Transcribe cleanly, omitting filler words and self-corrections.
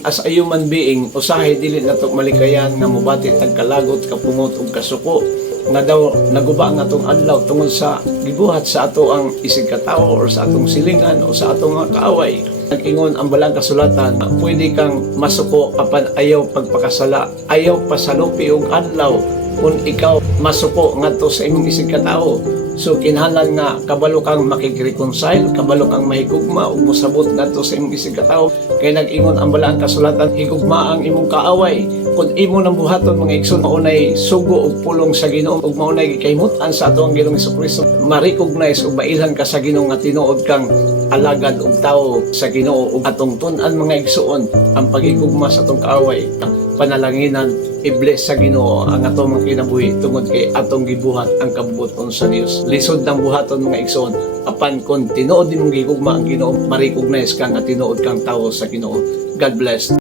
As a human being, usahay dili nato malikayan nga mobati tag kalagot, kapungot ug kasuko nga daw naguba nga atong adlaw tungod sa gibuhat sa ato ang isig katawo or sa atong silingan o sa atong mga kaaway. Nag-ingon ang balang kasulatan na pwede kang masuko apan ayaw pagpakasala, ayaw pasalupi og adlaw kung ikaw masuko ngadto sa imong isig katawo. So kinahanglan nga kabalo kang makikreconcile, kabalo kang mahigugma ug mosabot ngadto sa imong isig katawo. Kay nag-ingon ang balang kasulatan, higugma ang imong kaaway. Kung imo nang buhaton mga igsoon, maunay sugo ug pulong sa Ginoo ug maunay gikaymutan sa ato ang Ginoong Hesukristo. Ma-recognize ug mailhan ka sa Ginoo nga tinuod kang alagad ug tawo sa Ginoo ug atong tun-an mga igsoon ang pagigugma sa atong kaaway. Panalanginan, i-bless sa Ginoo ang atong mga kinabuhi tungod kay atong gibuhat ang kabubuton sa Dios. Lisod ng buhaton mga igsoon, apan kung tinuod nimong gigugma ang Ginoo, ma-recognize ka nga tinuod kang tawo sa Ginoo. God bless.